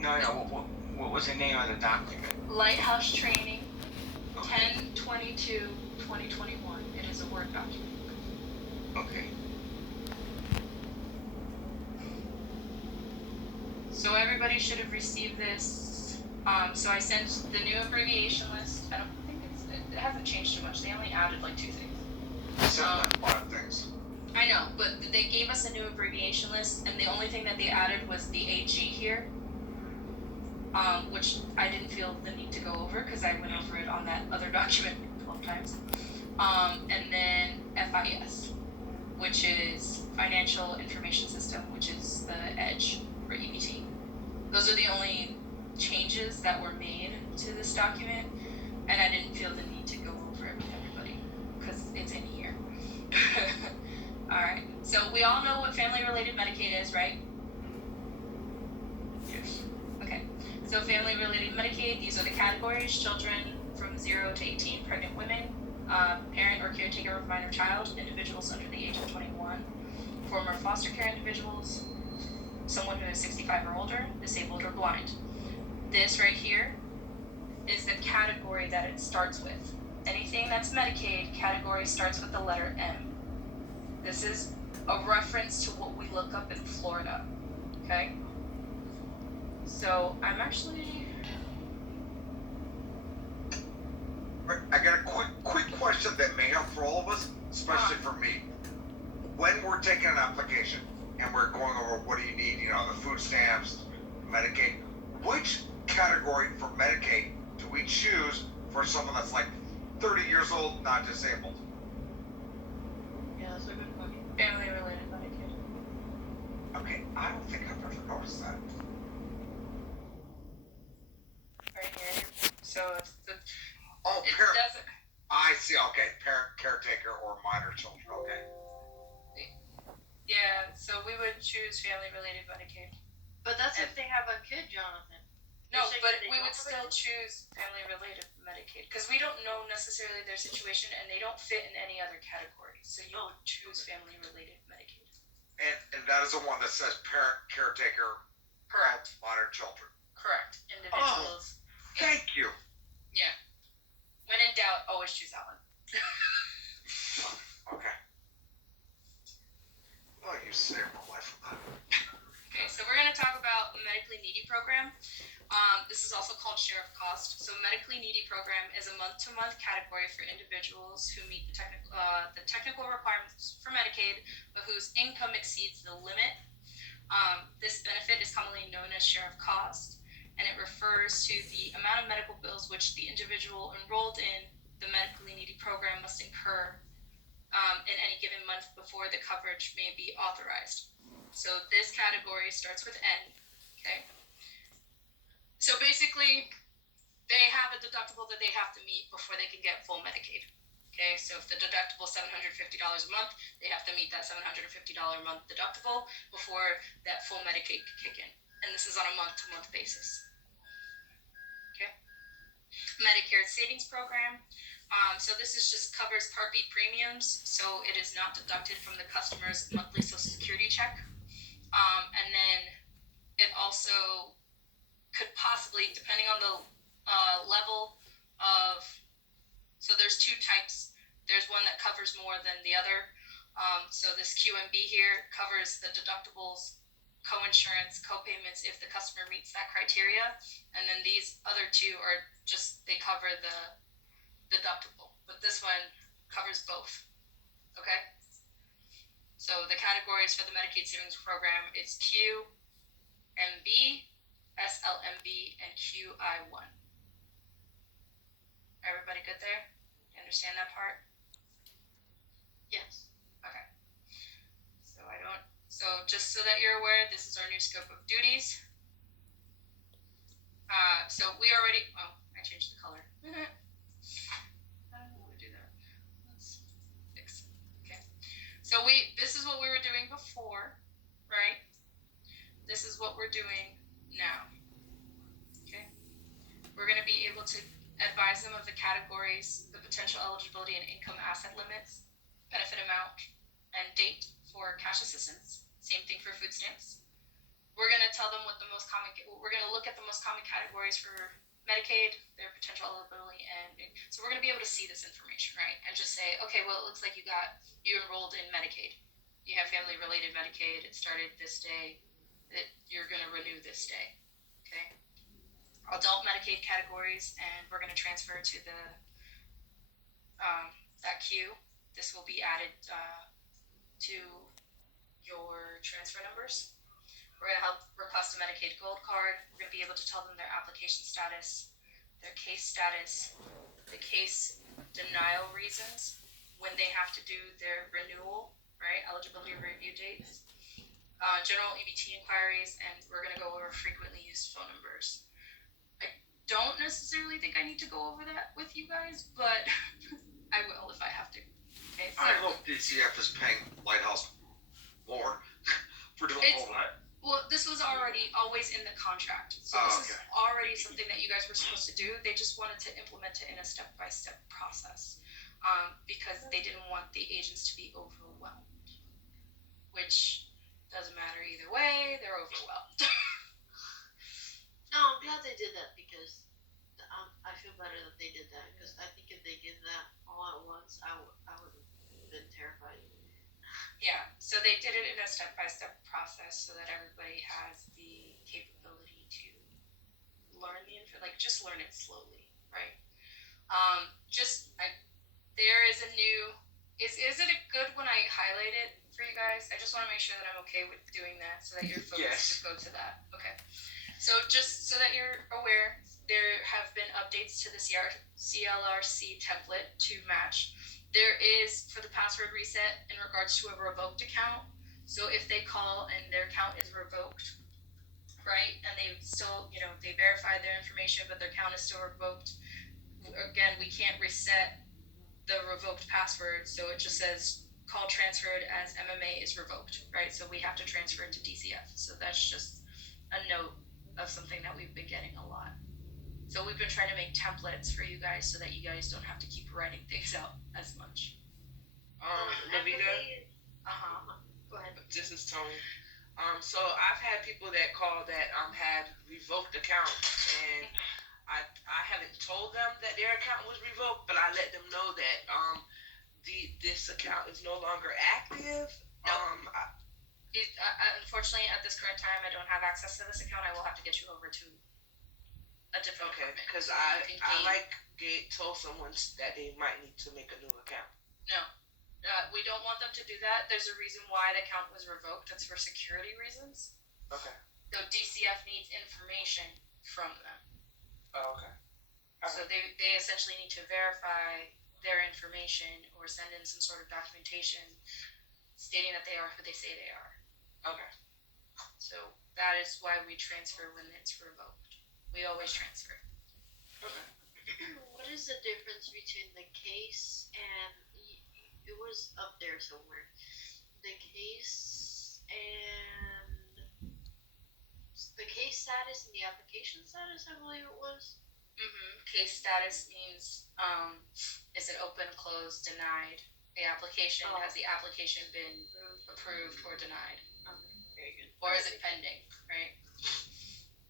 No, no. What was the name of the document? Lighthouse Training, Okay. 10/22/2021. It is a Word document. Okay. So everybody should have received this. So I sent the new abbreviation list. I don't think it hasn't changed too much. They only added like 2 things. Sent like a lot of things. I know, but they gave us a new abbreviation list, and the only thing that they added was the AG here, which I didn't feel the need to go over because I went over it on that other document 12 times. And then FIS, which is Financial Information System, which is the EDGE for EBT. Those are the only changes that were made to this document, and I didn't feel the need to go over it with everybody because it's in here. All right, so we all know what family-related Medicaid is, right? Yes. Okay, so family-related Medicaid, these are the categories: children from 0 to 18, pregnant women, parent or caretaker of minor child, individuals under the age of 21, former foster care individuals, someone who is 65 or older, disabled or blind. This right here is the category that it starts with. Anything that's Medicaid, category starts with the letter M. This is a reference to what we look up in Florida, okay? So I'm actually... I got a quick question that may help for all of us, especially for me. When we're taking an application and we're going over what do you need, the food stamps, Medicaid, which category for Medicaid do we choose for someone that's like 30 years old, not disabled? Yeah, that's a good point. Family-related Medicaid. Okay, I don't think I've ever noticed that. Right here. So it's the... Oh, It parent. doesn't... I see. Okay, parent, caretaker, or minor children. Okay. Yeah, so we would choose family-related Medicaid. But that's if they have a kid, Jonathan. No, You're saying but that they we don't would have a still kid? choose family-related Medicaid because we don't know necessarily their situation and they don't fit in any other category. So you would choose family-related Medicaid. And that is the one that says parent, caretaker, Correct. minor children. Correct. Individuals. Thank you. Yeah. When in doubt, always choose that one. Okay. Oh, you saved my life with that. Okay, so we're going to talk about the Medically Needy program. This is also called share of cost. So Medically Needy program is a month-to-month category for individuals who meet the technical requirements for Medicaid, but whose income exceeds the limit. This benefit is commonly known as share of cost, and it refers to the amount of medical bills which the individual enrolled in the Medically Needy program must incur in any given month before the coverage may be authorized. So this category starts with N, okay? So basically, they have a deductible that they have to meet before they can get full Medicaid, okay? So if the deductible is $750 a month, they have to meet that $750 a month deductible before that full Medicaid can kick in. And this is on a month-to-month basis, okay? Medicare Savings Program. So this is just covers Part B premiums, so it is not deducted from the customer's monthly Social Security check. And then it also could possibly, depending on the level of, so there's 2 types. There's one that covers more than the other. So this QMB here covers the deductibles, co-insurance, co-payments if the customer meets that criteria. And then these other 2 are just, they cover the deductible, but this one covers both, okay? So the categories for the Medicaid Savings Program is QMB, SLMB, and QI1. Everybody good there? You understand that part? Yes. Okay. So just so that you're aware, this is our new scope of duties. So we already, I changed the color. I don't want to do that. Let's fix it. Okay. So this is what we were doing before, right? This is what we're doing now. Okay. We're going to be able to advise them of the categories, the potential eligibility and income asset limits, benefit amount, and date for cash assistance. Same thing for food stamps. We're going to tell them what the most common, we're going to look at the most common categories for Medicaid, their potential eligibility, and so we're going to be able to see this information, right? And just say, okay, well, it looks like you enrolled in Medicaid. You have family-related Medicaid. It started this day. That you're going to renew this day. Okay. Adult Medicaid categories, and we're going to transfer to the that queue. This will be added to your transfer numbers. We're going to help request a Medicaid Gold Card. We're going to be able to tell them their application status, their case status, the case denial reasons, when they have to do their renewal, right? Eligibility review dates, general EBT inquiries, and we're going to go over frequently used phone numbers. I don't necessarily think I need to go over that with you guys, but I will if I have to. Okay. So, I hope DCF is paying Lighthouse more for doing all that. well, this was always in the contract. So Oh, this is okay. already something that you guys were supposed to do. They just wanted to implement it in a step-by-step process because they didn't want the agents to be overwhelmed, which doesn't matter either way. They're overwhelmed. No, I'm glad they did that because I feel better that they did that because I think if they did that all at once, I would have been terrified. Yeah, so they did it in a step-by-step process so that everybody has the capability to learn just learn it slowly, right? There is a new. Is it a good when I highlight it for you guys? I just want to make sure that I'm okay with doing that so that your focus Yes. just go to that. Okay. So just so that you're aware, there have been updates to the CLRC template to match. There is for the password reset in regards to a revoked account. So if they call and their account is revoked, right, and they still, they verified their information, but their account is still revoked. Again, we can't reset the revoked password, so it just says call transferred as MMA is revoked, right? So we have to transfer it to DCF. So that's just a note of something that we've been getting a lot. So we've been trying to make templates for you guys so that you guys don't have to keep writing things out as much. Lavita, Go ahead. this is Tony. So I've had people that call that had revoked accounts, and I haven't told them that their account was revoked, but I let them know that this account is no longer active. Unfortunately, at this current time, I don't have access to this account. I will have to get you over to a different Okay, department. because So I you can told someone that they might need to make a new account. we don't want them to do that. There's a reason why the account was revoked. It's for security reasons. Okay. So DCF needs information from them. Oh, okay. So they essentially need to verify their information or send in some sort of documentation stating that they are who they say they are. Okay. So that is why we transfer when it's revoked. We always transfer. Okay. What is the difference between the case and it was up there somewhere? The case and the case status and the application status, I believe it was. Case status means is it open, closed, denied? The application has the application been approved or denied, Very good. or is it pending? Right.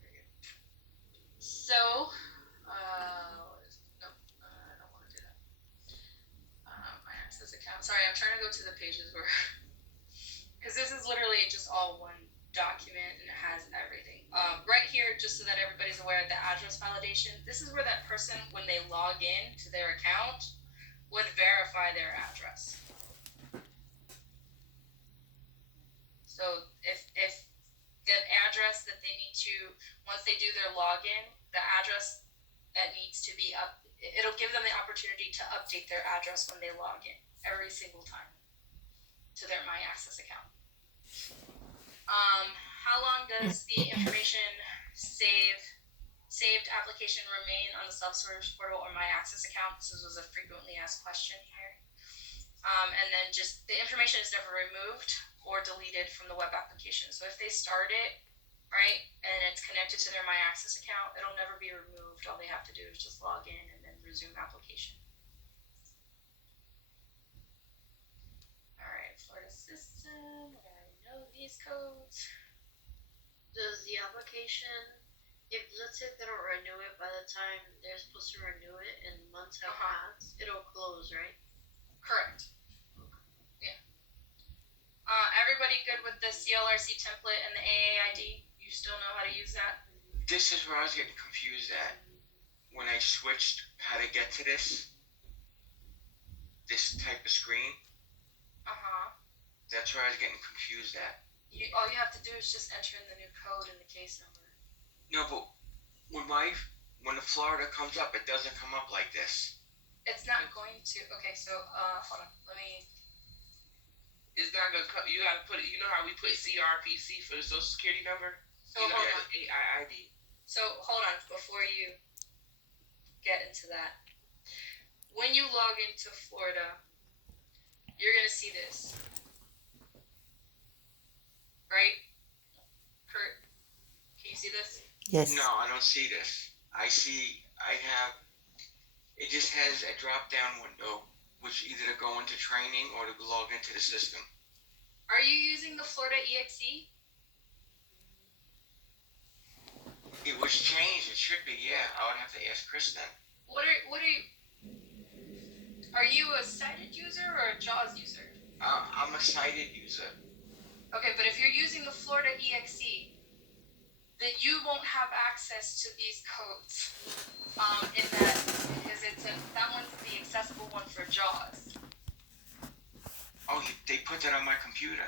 Very good. So, I don't want to do that. My access account. Sorry, I'm trying to go to the pages where, because this is literally just all one document and it has everything. Right here, just so that everybody's aware of the address validation, this is where that person, when they log in to their account, would verify their address. So if the address that they need to, once they do their login, the address that needs to be up, it'll give them the opportunity to update their address when they log in every single time to their My Access account. How long does the information saved application remain on the self-storage portal or My Access account? This was a frequently asked question here. And then just the information is never removed or deleted from the web application. So if they start it, right, and it's connected to their My Access account, it'll never be removed. All they have to do is just log in and then resume application. All right, Florida system. I already know these codes. Does the application if let's say they don't renew it by the time they're supposed to renew it and months have passed, it'll close, right? Correct. Yeah. Everybody good with the CLRC template and the AAID? You still know how to use that? This is where I was getting confused at. When I switched how to get to this type of screen, that's where I was getting confused at. All you have to do is just enter in the new code and the case number. No, but when the Florida comes up, it doesn't come up like this. It's not going to. Okay, so hold on. Let me. It's not gonna come. You gotta put it. You know how we put CRPC for the Social Security number? So You hold gotta on. put AIID. So hold on before you get into that. When you log into Florida, you're gonna see this, right? Kurt, can you see this? Yes. No, I don't see this. It just has a drop down window, which either to go into training or to log into the system. Are you using the Florida EXE? It was changed, it should be, yeah. I would have to ask Chris then. What are you a sighted user or a JAWS user? I'm a sighted user. Okay, but if you're using the Florida EXE, then you won't have access to these codes. In that, because that one's the accessible one for JAWS. Oh, they put that on my computer.